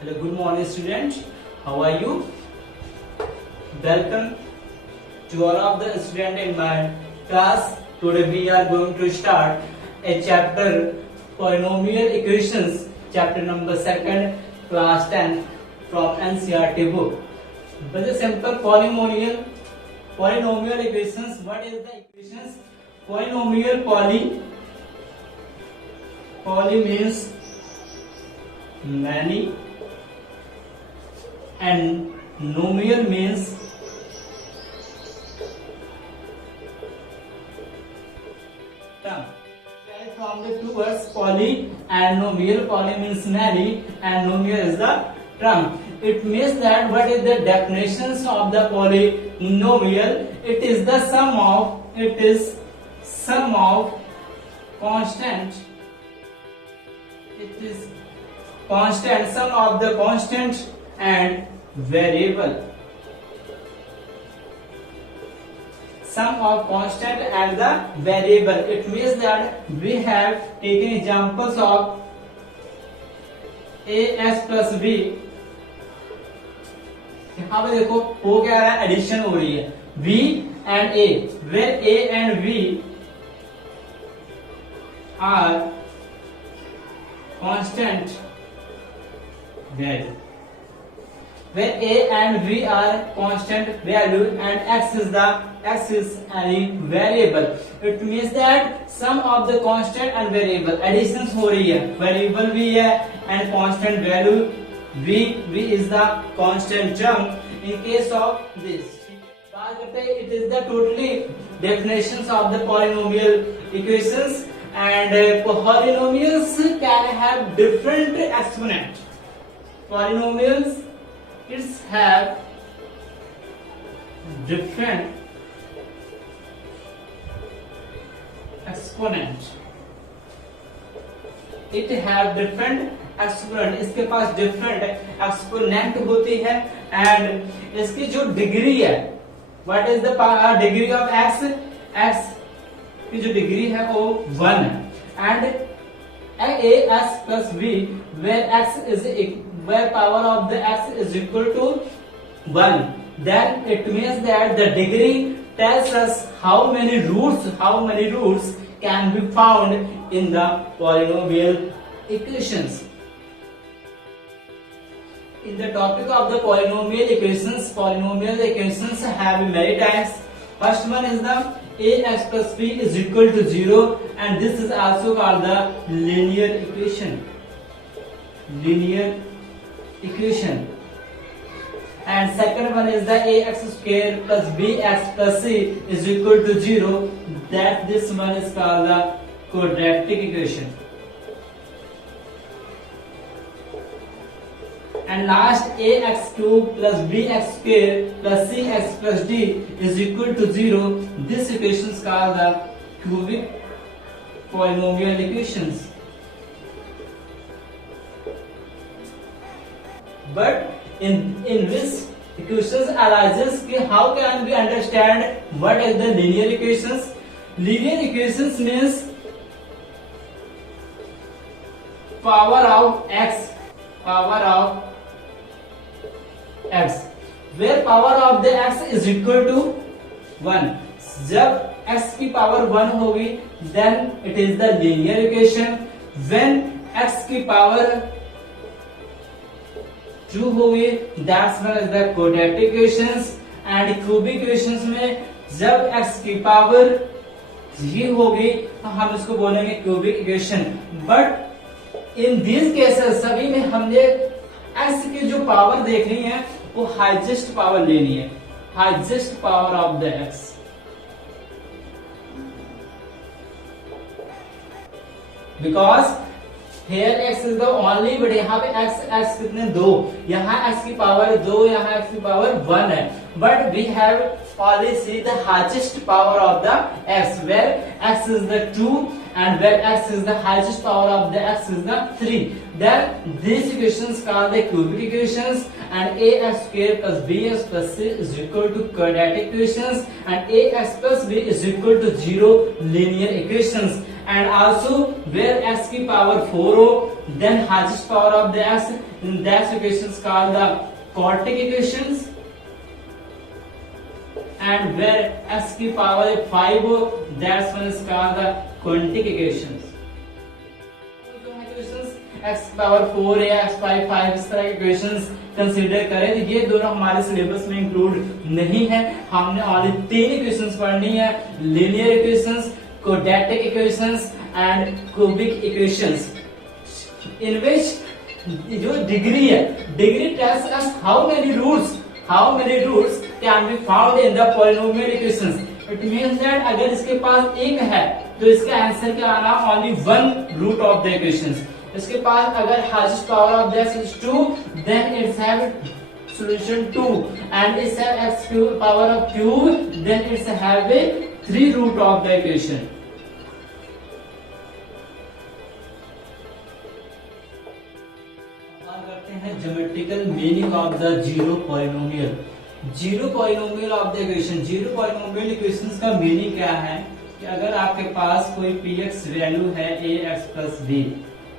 Hello, good morning students. How are you? Welcome to all of the students in my class. Today we are going to start a chapter polynomial equations, chapter number 2, class 10 from NCERT book. Very simple polynomial equations. What is the equations? Polynomial poly means many and nomial means term. From the two words poly and nomial, poly means many and nomial is the term. It means that what is the definitions of the polynomial? It is the sum of constant. It is constant, sum of the constant and variable. Sum of constant and the variable. It means that we have taken examples of ax plus b. यहाँ पे देखो हो क्या रहा है, addition हो रही है b and a, where a and b are constant value. Where a and b are constant value and x is any variable. It means that sum of the constant and variable, additions हो रही है, variable भी है and constant value v is the constant term in case of this. बात करते हैं, it is the totally definitions of the polynomial equations. And polynomials can have different exponent. Polynomials have different exponent. It have different exponent. इसके पास different exponent होती है and इसकी जो degree है, what is the degree of x? x की जो degree है वो 1 है and ax plus b where power of the x is equal to 1, then it means that the degree tells us how many roots can be found in the polynomial equations. In the topic of the polynomial equations have many types. First one is the ax plus b is equal to 0 and this is also called the linear equation. And second one is the ax square plus bx plus c is equal to 0, that this one is called the quadratic equation. And last ax cube plus bx square plus cx plus d is equal to 0. This equation is called the cubic polynomial equations. But in this equations arises how can we understand what is the linear equations? Linear equations means power of x, where power of the x is equal to 1. जब x की power 1 होगी then it is the linear equation. When x की power 2 होगी that's one is the quadratic equations. and cubic equations में जब x की power 3 होगी तो हम इसको बोलेंगे cubic equation. But in these cases सभी में हमने x की जो पावर देखनी है वो हाईएस्ट पावर लेनी है, highest power of the x. Because here x is the only, but यहाँ पे x कितने 2, यहाँ x की पावर 2, यहाँ x की पावर 1 है. But we have only see the highest power of the x, where x is the 2 and where x is the highest power of the x is the 3. Then these equations called the cubic equations. And ax square plus bx plus c is equal to quadratic equations, and ax plus b is equal to 0 linear equations. And also where x की power 4 हो then highest power of the x, in that equation is called the quartic equations, and where x की power 5 that one is called the quantic equations. x power 4 या x power 5 इस तरह के equations consider करें तो ये दोनों हमारे सिलेबस में इंक्लूड नहीं है। हमने ओनली 3 इक्वेशंस पढ़नी है, linear equations, quadratic equations and cubic equations, in which जो डिग्री है, degree tells us how many roots can be found in the polynomial equations. It means that अगर इसके पास एक है तो इसका आंसर क्या आना, only one root of the equations. इसके पास अगर highest power of that is 2 then it's have solution 2 and it's have x cube power of cube then it's have a 3 root of the equation. बात करते हैं geometrical meaning of the zero polynomial. Zero polynomial of the equation, zero polynomial equations का meaning क्या है कि अगर आपके पास कोई px वैल्यू है ax plus b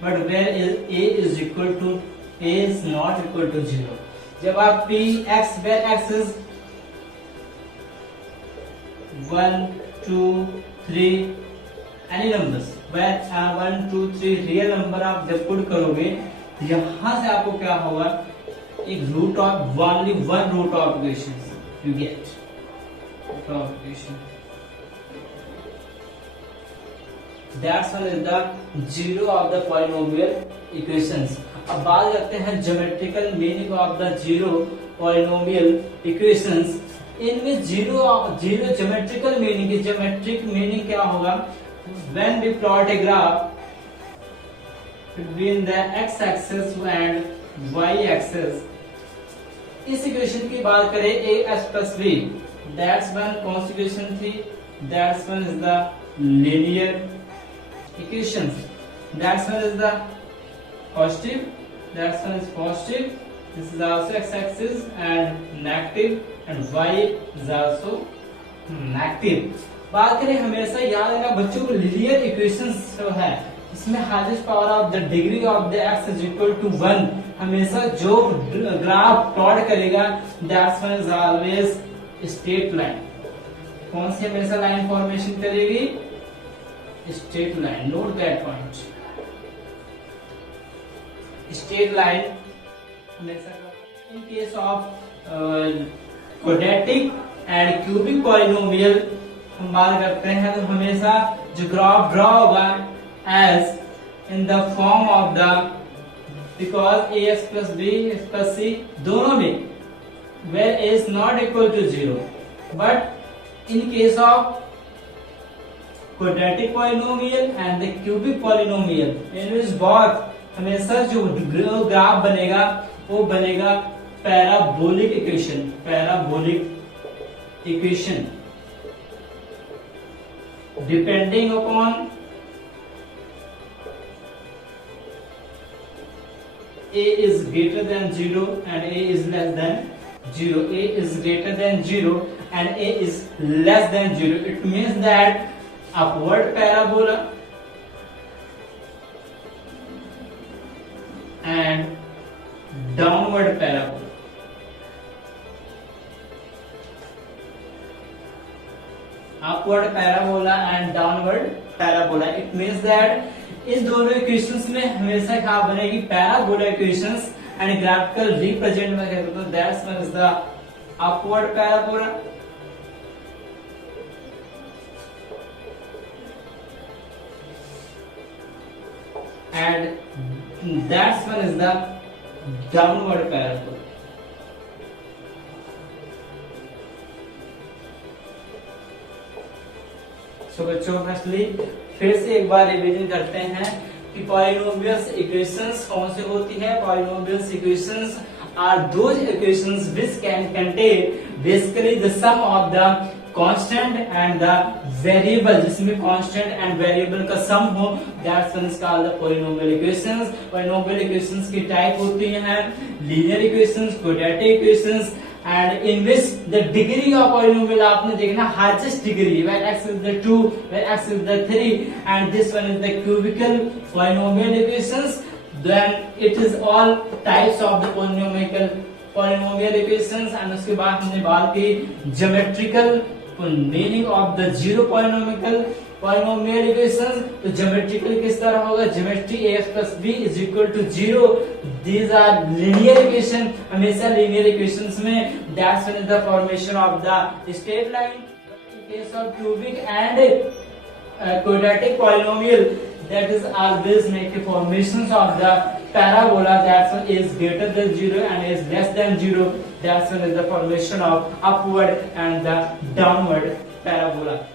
but where a is equal to a is not equal to 0, जब आप px where x is 1 2 3 any numbers where 1 2 3 real number आप जब पुट करोगे यहां से आपको क्या होगा, एक root of only one root of equation you get root of equation. That's one is the zero of the polynomial equations. अब बात करते हैं geometrical meaning of the zero polynomial equations. इनमें zero geometrical meaning, geometric meaning क्या होगा, when we plot a graph between the x axis and y axis। इस equation की बात करें ax plus b, that's one conjugation 3, that's one is the linear equations, that one is the positive, that one is positive, this is also x-axis and negative and y is also negative। बात करें हमेशा याद रखना बच्चों को linear equations जो है इसमें highest power of the degree of the x is equal to 1, हमेशा जो ग्राफ प्लॉट करेगा that's one is always straight line. कौन सी हमेशा लाइन फॉर्मेशन करेगी, straight line, note that point, straight line हमेशा। in case of quadratic and cubic polynomial हम बात करते हैं तो हमेशा जो ग्राफ ड्रॉ होगा as in the form of the, because ax plus b plus c दोनों में where a is not equal to 0, but in case of quadratic polynomial and the cubic polynomial in which both हमेशा जो graph बनेगा वो बनेगा parabolic equation, parabolic equation depending upon a is greater than 0 and a is less than 0, a is greater than 0 and a is less than 0, it means that upward parabola and downward parabola। upward parabola and downward parabola, it means that इस दोनों equations में हमेशा क्या बनेगी, parabola equations and graphical represent में कहते हैं that's one is the upward parabola and that's one is the downward parabola। So बच्चों फर्स्टली फिर से एक बार रिवीजन करते हैं कि पॉलिनोमियल्स इक्वेशंस कौन से होती है। Polynomials equations are those equations which can contain basically the sum of the constant and the variable, जिसमें कांस्टेंट एंड वेरिएबल का सम हो, that's one is called the polynomial equations. Polynomial equations की type होती हैं linear equations, quadratic equations and in which the degree of polynomial आपने देखना highest degree where x is the 2, where x is the 3 and this one is the cubical polynomial equations then it is all types of the polynomial equations. and उसके बाद हमने बात की geometrical meaning of the zero polynomial equations. तो geometrical किस तरह होगा? geometry ax plus b is equal to 0. these are linear equation. हमेशा linear equations में that's when is the formation of the straight line. in case of cubic and quadratic polynomial, that is always make a formations of the parabola that one is greater than 0 and is less than 0. That's one is the formation of upward and the downward parabola.